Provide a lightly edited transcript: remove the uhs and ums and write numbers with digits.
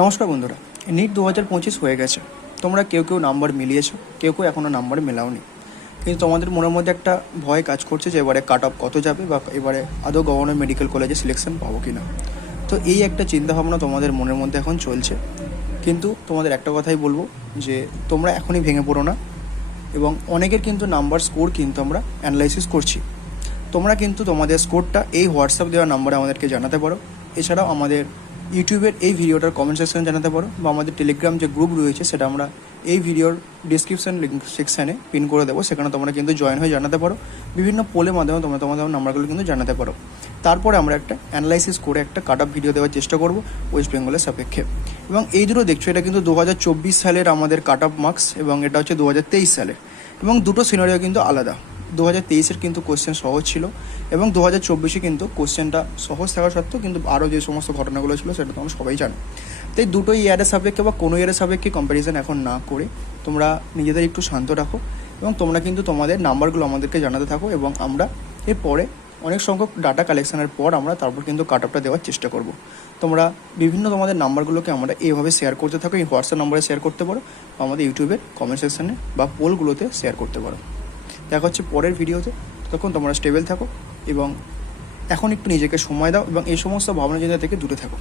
নমস্কার বন্ধুরা। নিট 2025 হয়ে গেছে। তোমরা কেউ কেউ নাম্বার মিলিয়েছো, কেউ কেউ এখনও নাম্বার মেলাওনি। কিন্তু তোমাদের মনের মধ্যে একটা ভয় কাজ করছে যে এবারে কাট অফ কত যাবে বা এবারে আদৌ গভর্নমেন্ট মেডিকেল কলেজে সিলেকশন পাবো কি না। তো এই একটা চিন্তাভাবনা তোমাদের মনের মধ্যে এখন চলছে। কিন্তু তোমাদের একটা কথাই বলবো যে তোমরা এখনই ভেঙে পড়ো না। এবং অনেকের কিন্তু নাম্বার স্কোর কিন্তু আমরা অ্যানালাইসিস করছি। তোমরা কিন্তু তোমাদের স্কোরটা এই হোয়াটসঅ্যাপ দেওয়া নাম্বারে আমাদেরকে জানাতে পারো। এছাড়াও আমাদের ইউটিউবের এই ভিডিওটার কমেন্ট সেকশানে জানাতে পারো, বা আমাদের টেলিগ্রাম যে গ্রুপ রয়েছে সেটা আমরা এই ভিডিওর ডিসক্রিপশান লিঙ্ক সেকশানে পিন করে দেবো। সেখানে তোমরা কিন্তু জয়েন হয়ে জানাতে পারো। বিভিন্ন পোলের মাধ্যমে তোমরা তোমাদের নাম্বারগুলো কিন্তু জানাতে পারো। তারপরে আমরা একটা অ্যানালাইসিস করে একটা কাট অফ ভিডিও দেওয়ার চেষ্টা করবো ওয়েস্ট বেঙ্গলের সাপেক্ষে। এবং এই দুটো দেখছো, এটা কিন্তু 2024 সালের আমাদের কাট অফ মার্কস, এবং এটা হচ্ছে 2023 সালের। এবং দুটো সিনারিও কিন্তু আলাদা। 2023-এর কিন্তু কোশ্চেন সহজ ছিল, এবং 2024-এ কিন্তু কোশ্চেনটা সহজ থাকা সত্ত্বেও কিন্তু আরও যে সমস্ত ঘটনাগুলো ছিল সেটা তোমরা সবাই জানো। তাই দুটো ইয়ারের সাপেক্ষে বা কোনো ইয়ারের সাপেক্ষে কম্প্যারিজন এখন না করে তোমরা নিজেদের একটু শান্ত রাখো, এবং তোমরা কিন্তু তোমাদের নাম্বারগুলো আমাদেরকে জানাতে থাকো। এবং আমরা এরপরে অনেক সংখ্যক ডাটা কালেকশনের পর আমরা তারপর কিন্তু কাট অফটা দেওয়ার চেষ্টা করব। তোমরা বিভিন্ন তোমাদের নাম্বারগুলোকে আমরা এইভাবে শেয়ার করতে থাকো। এই হোয়াটসঅ্যাপ নাম্বারে শেয়ার করতে পারো, বা আমাদের ইউটিউবের কমেন্ট সেকশানে বা পোলগুলোতে শেয়ার করতে পারো। দেখা হচ্ছে পরের ভিডিওতে। তখন তোমরা স্টেবল থাকো এবং এখন একটু নিজেকে সময় দাও এবং এই সমস্ত ভাবনা চিন্তা থেকে দূরে থাকো।